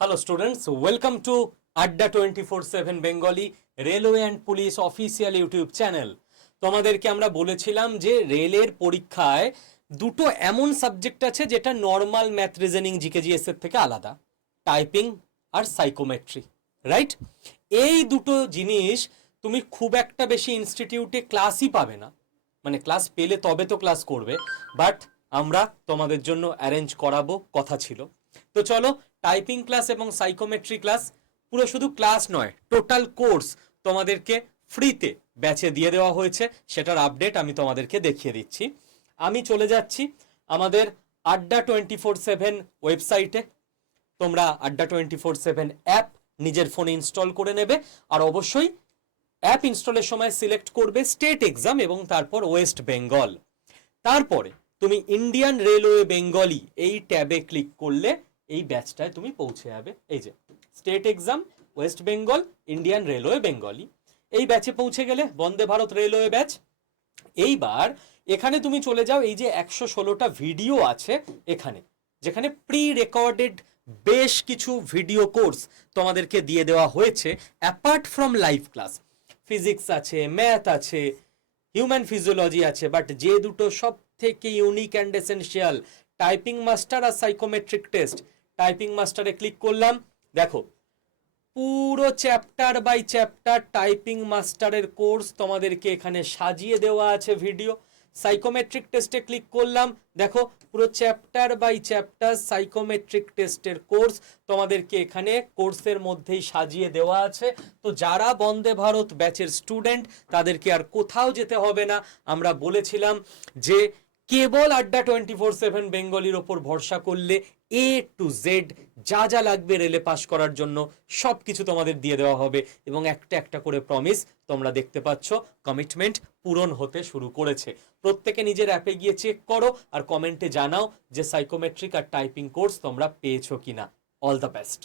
Hello students, welcome to Adda 24/7 Bengali Railway and Police official YouTube channel. তোমাদেরকে আমরা বলেছিলাম যে রেলের পরীক্ষায় দুটো এমন সাবজেক্ট আছে যেটা নর্মাল ম্যাথ রিজনিং জিকেজিএস এর থেকে আলাদা, টাইপিং আর সাইকোমেট্রি, রাইট? এই দুটো জিনিস তুমি খুব একটা বেশি ইনস্টিটিউটে ক্লাসই পাবে না, মানে ক্লাস পেলে তবে তো ক্লাস করবে, বাট আমরা তোমাদের জন্য অ্যারেঞ্জ করাবো কথা ছিল। তো চলো, টাইপিং ক্লাস এবং সাইকোমেট্রি ক্লাস পুরো শুধু ক্লাস নয়, টোটাল কোর্স তোমাদেরকে ফ্রিতে ব্যাচে দিয়ে দেওয়া হয়েছে, সেটার আপডেট আমি তোমাদেরকে দেখিয়ে দিচ্ছি। আমি চলে যাচ্ছি আমাদের আড্ডা 24/7 ওয়েবসাইটে। তোমরা আড্ডা 24/7 অ্যাপ নিজের ফোনে ইনস্টল করে নেবে, আর অবশ্যই অ্যাপ ইনস্টলের সময় সিলেক্ট করবে স্টেট এক্সাম এবং তারপর ওয়েস্ট বেঙ্গল। তারপরে তুমি ইন্ডিয়ান রেলওয়ে বেঙ্গলি এই ট্যাবে ক্লিক করলে এই ব্যাচটায় তুমি পৌঁছে যাবে। এই যে state exam, West Bengal, Indian railway Bengali, এই ব্যাচে পৌঁছে গেলে বন্দে ভারত রেলওয়ে ব্যাচ। এইবার এখানে তুমি চলে যাও, এই যে 116টা ভিডিও আছে এখানে, যেখানে প্রি রেকর্ডেড বেশ কিছু ভিডিও কোর্স তোমাদেরকে দিয়ে দেওয়া হয়েছে apart from live class. Physics আছে, ম্যাথ আছে, হিউম্যান ফিজিওলজি আছে, বাট যে দুটো সব থেকে unique and essential, typing master আর সাইকোমেট্রিক টেস্ট। টাইপিং মাস্টারে ক্লিক করলাম, দেখো পুরো চ্যাপ্টার বাই চ্যাপ্টার টাইপিং মাস্টারের কোর্স তোমাদেরকে এখানে সাজিয়ে দেওয়া আছে ভিডিও। সাইকোমেট্রিক টেস্টে ক্লিক করলাম, দেখো পুরো চ্যাপ্টার বাই চ্যাপ্টার সাইকোমেট্রিক টেস্টের কোর্স তোমাদেরকে এখানে কোর্সের মধ্যেই সাজিয়ে দেওয়া আছে। তো যারা বন্দে ভারত ব্যাচের স্টুডেন্ট তাদেরকে আর কোথাও যেতে হবে না। আমরা বলেছিলাম যে কেবল আড্ডা 24/7 বেঙ্গলির ওপর ভরসা করলে এ টু জেড যা যা লাগবে রেলে পাস করার জন্য সব কিছু তোমাদের দিয়ে দেওয়া হবে, এবং একটা একটা করে প্রমিস তোমরা দেখতে পাচ্ছ কমিটমেন্ট পূরণ হতে শুরু করেছে। প্রত্যেকে নিজের অ্যাপে গিয়ে চেক করো আর কমেন্টে জানাও যে সাইকোমেট্রিক আর টাইপিং কোর্স তোমরা পেয়েছো কিনা। All the best.